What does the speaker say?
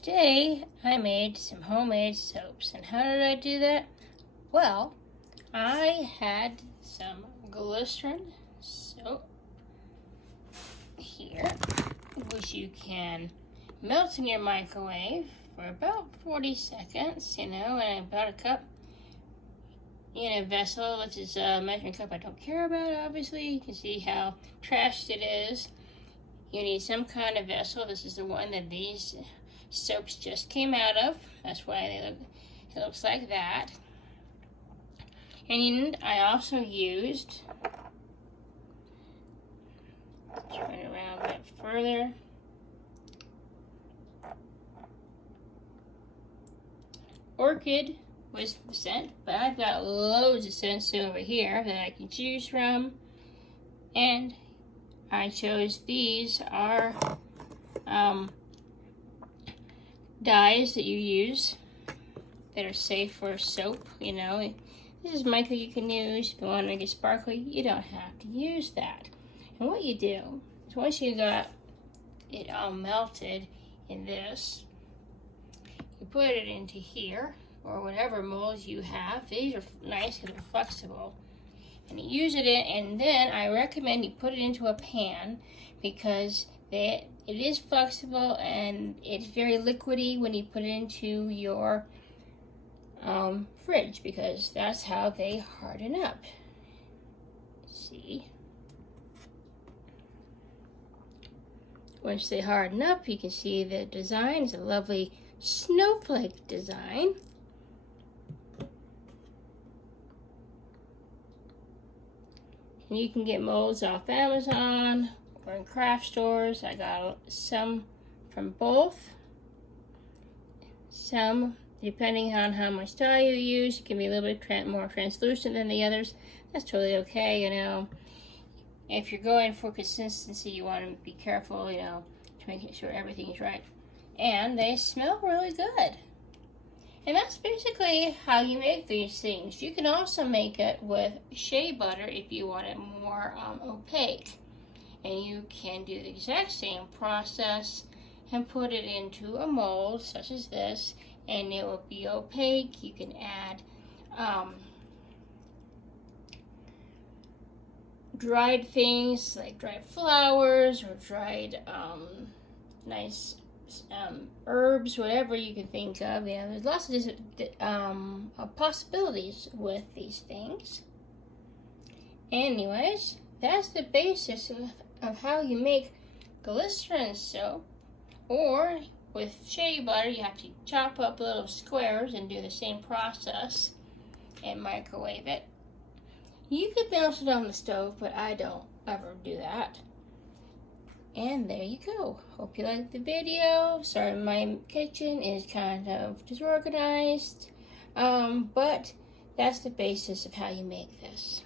Today I made some homemade soaps. And how did I do that? Well, I had some glycerin soap here, which you can melt in your microwave for about 40 seconds, and about a cup in a vessel. This is a measuring cup I don't care about, obviously. You can see how trashed it is. You need some kind of vessel. This is the one that these soaps just came out of. That's why it looks like that. And I also used, turn it around a bit further, Orchid was the scent, but I've got loads of scents over here that I can choose from, and I chose these are dyes that you use that are safe for soap. This is mica you can use if you want to make it sparkly. You don't have to use that. And what you do is once you got it all melted in this, you put it into here or whatever molds you have. These are nice because they're flexible. And you use it in, and then I recommend you put it into a pan because it is flexible and it's very liquidy when you put it into your fridge, because that's how they harden up. See? Once they harden up, you can see the design is a lovely snowflake design. And you can get molds off Amazon or in craft stores. I got some from both. Some, depending on how much dye you use, it can be a little bit more translucent than the others. That's totally okay, If you're going for consistency, you want to be careful, to make sure everything is right. And they smell really good. And that's basically how you make these things. You can also make it with shea butter if you want it more opaque. And you can do the exact same process and put it into a mold such as this, and it will be opaque. You can add dried things like dried flowers or dried nice herbs, whatever you can think of. There's lots of possibilities with these things. Anyways, that's the basis of how you make glycerin soap. Or with shea butter, you have to chop up little squares and do the same process and microwave it. You could melt it on the stove, but I don't ever do that. And there you go. Hope you liked the video. Sorry, my kitchen is kind of disorganized, but that's the basis of how you make this.